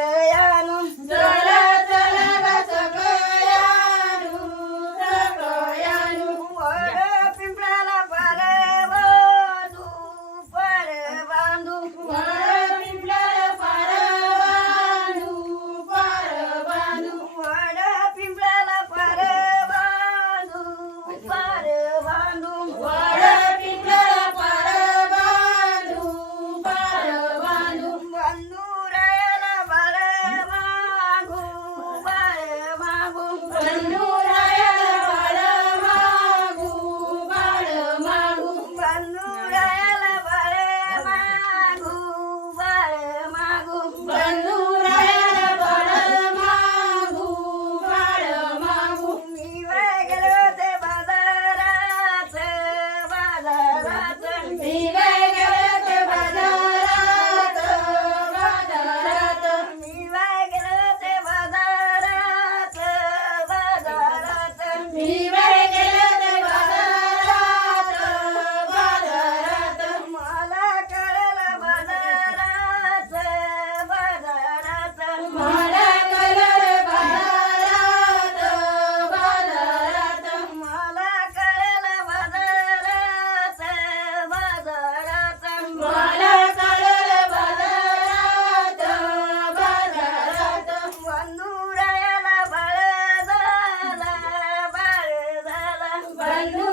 જયાનું Jay Amen. i know